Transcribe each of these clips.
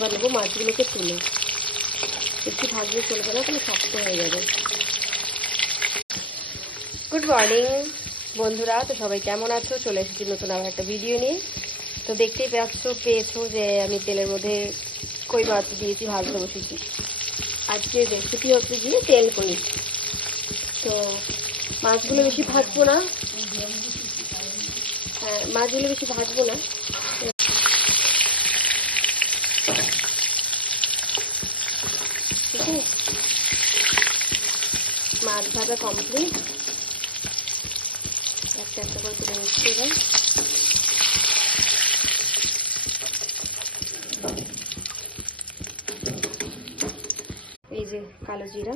এবার নেবো মাছগুলোকে তুলে, একটু ভাজলে চলবে না, তাহলে শক্ত হয়ে যাবে। গুড মর্নিং বন্ধুরা, তো সবাই কেমন আছো? চলে এসেছি নতুন আবার একটা ভিডিও নিয়ে। তো দেখতেই পেয়েছো যে আমি তেলের মধ্যে কই মাছ দিয়েছি, ভাজতে বসেছি। আজকে রেসিপি হচ্ছে গিয়ে তেল কই। তো মাছগুলো বেশি ভাজবো না, মাছগুলো বেশি ভাজবো না। ঠিক আছে, মাছ ভাজা কমপ্লিট। একটা একটা করে তুলে নিচ্ছি এবার। এই যে কালো জিরা,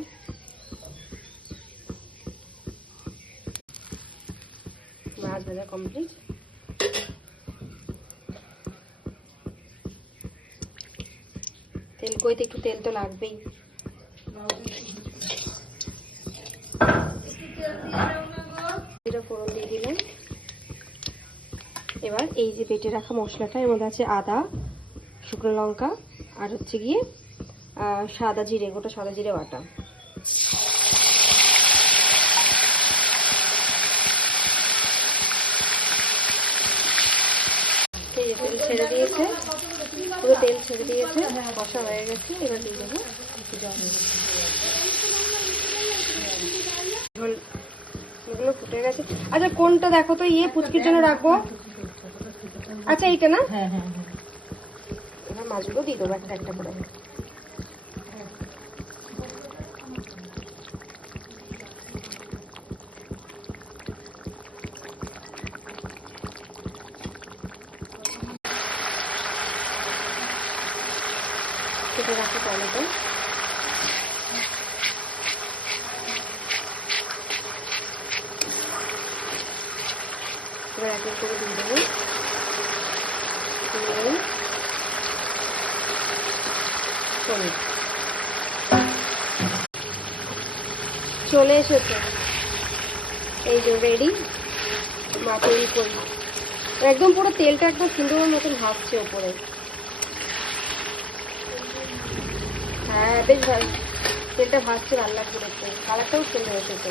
মাছ ভাজা কমপ্লিট। তেল কইতে একটু তেল তো লাগবেই। জিরা ফোড়ন দিয়ে দিলাম। এবার এই যে বেটে রাখা মশলাটা, এর মধ্যে আছে আদা, শুকনো লঙ্কা আর হচ্ছে গিয়ে সাদা জিরে, গোটা সাদা জিরে বাটা। এই যে তেল ছেড়ে দিয়েছে, পুরো তেল ছেড়ে দিয়েছে, কষা হয়ে গেছে। এবার দিয়ে দেবো জল। এগুলো ফুটে গেছে। আচ্ছা কোনটা দেখো তো, পুচকির জন্য রাখবো। আচ্ছা এইটা না, এবার মাছগুলো দিয়ে দেবো একটা একটা করে। কেটে রাখা টমেটো, এবার এক এক করে দিয়ে দেবো। চলে এসেছে, এই যে রেডি মাছের কই। একদম পুরো তেলটা একদম সুন্দর মতন ভাসছে ওপরে। হ্যাঁ বেশ ভালো, তেলটা ভাসছে, ভালো লাগছে দেখতে, কালারটাও সুন্দর এসেছে।